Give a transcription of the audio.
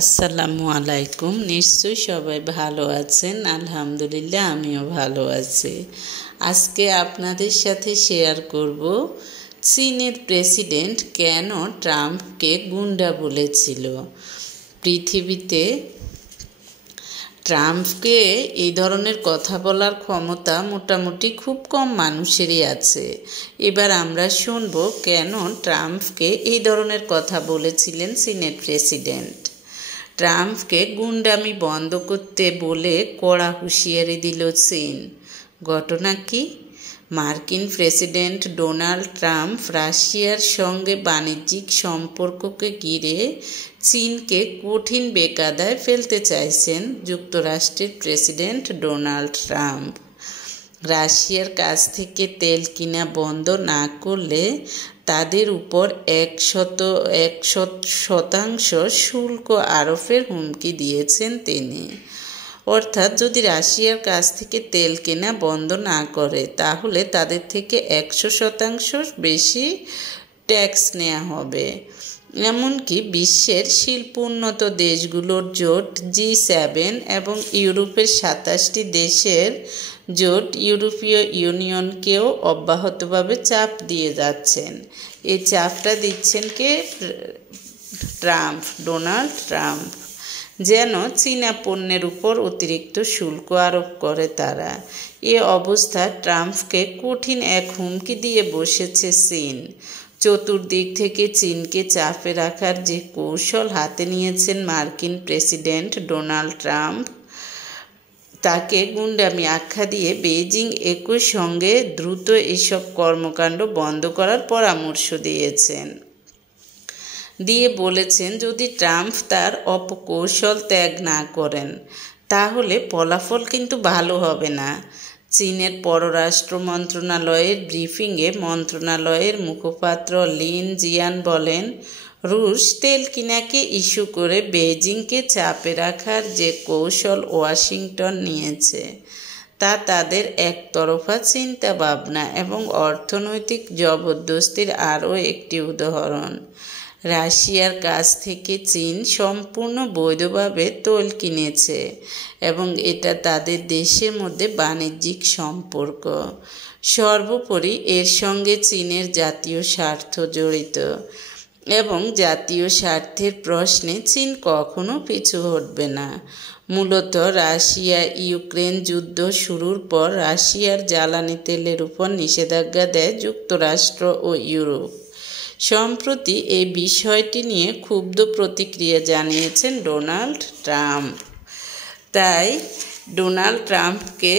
আসসালামু আলাইকুম। নিশ্চয়ই সবাই ভালো আছেন। আলহামদুলিল্লাহ আমিও ভালো আছি। আজকে আপনাদের সাথে শেয়ার করব চীনের প্রেসিডেন্ট কেন ট্রাম্পকে গুন্ডা বলেছিল। পৃথিবীতে ট্রাম্পকে এই ধরনের কথা বলার ক্ষমতা মোটামুটি খুব কম মানুষেরই আছে। এবার আমরা শুনব কেন ট্রাম্পকে এই ধরনের কথা বলেছিলেন চীনের প্রেসিডেন্ট। ট্রাম্পকে গুন্ডামি বন্ধ করতে বলে কড়া হুঁশিয়ারি দিল চীন। ঘটনা কি? মার্কিন প্রেসিডেন্ট ডোনাল্ড ট্রাম্প রাশিয়ার সঙ্গে বাণিজ্যিক সম্পর্ককে ঘিরে চীনকে কঠিন বেকায়দায় ফেলতে চাইছেন যুক্তরাষ্ট্রের প্রেসিডেন্ট ডোনাল্ড ট্রাম্প। রাশিয়ার কাছ থেকে তেল কিনা বন্ধ না করলে তাদের উপর 100% শুল্ক আরোপের হুমকি দিয়েছেন তিনি। অর্থাৎ যদি রাশিয়ার কাছ থেকে তেল কেনা বন্ধ না করে তাহলে তাদের থেকে 100% বেশি ট্যাক্স নেওয়া হবে। এমনকি বিশ্বের শিল্পোন্নত দেশগুলোর জোট G7 এবং ইউরোপের 27টি দেশের জোট ইউরোপীয় ইউনিয়নকেও অব্যাহতভাবে চাপ দিয়ে যাচ্ছেন। এই চাপটা দিচ্ছেন কে? ডোনাল্ড ট্রাম্প, যেন চীনা পণ্যের উপর অতিরিক্ত শুল্ক আরোপ করে তারা। এ অবস্থা ট্রাম্পকে কঠিন এক হুমকি দিয়ে বসেছে চীন। চতুর্দিক থেকে চীনকে চাপে রাখার যে কৌশল হাতে নিয়েছেন মার্কিন প্রেসিডেন্ট ডোনাল্ড ট্রাম্প, তাকে গুন্ডামি আখ্যা দিয়ে বেইজিং একই সঙ্গে দ্রুত এসব কর্মকাণ্ড বন্ধ করার পরামর্শ দিয়েছেন। বলেছেন যদি ট্রাম্প তার অপকৌশল ত্যাগ না করেন তাহলে ফলাফল কিন্তু ভালো হবে না। চীনের পররাষ্ট্র মন্ত্রণালয়ের ব্রিফিংয়ে মন্ত্রণালয়ের মুখপাত্র লিন জিয়ান বলেন, রুশ তেল কিনাকে ইস্যু করে বেইজিংকে চাপে রাখার যে কৌশল ওয়াশিংটন নিয়েছে তা তাদের একতরফা চিন্তাভাবনা এবং অর্থনৈতিক জবরদস্তির আরও একটি উদাহরণ। রাশিয়ার কাছ থেকে চীন সম্পূর্ণ বৈধভাবে তেল কিনেছে এবং এটা তাদের দেশের মধ্যে বাণিজ্যিক সম্পর্ক। সর্বোপরি এর সঙ্গে চীনের জাতীয় স্বার্থ জড়িত এবং জাতীয় স্বার্থের প্রশ্নে চীন কখনো পিছু হটবে না। মূলত রাশিয়া ইউক্রেন যুদ্ধ শুরুর পর রাশিয়ার জ্বালানি তেলের উপর নিষেধাজ্ঞা দেয় যুক্তরাষ্ট্র ও ইউরোপ। সম্প্রতি এই বিষয়টি নিয়ে ক্ষুব্ধ প্রতিক্রিয়া জানিয়েছেন ডোনাল্ড ট্রাম্প। তাই ডোনাল্ড ট্রাম্পকে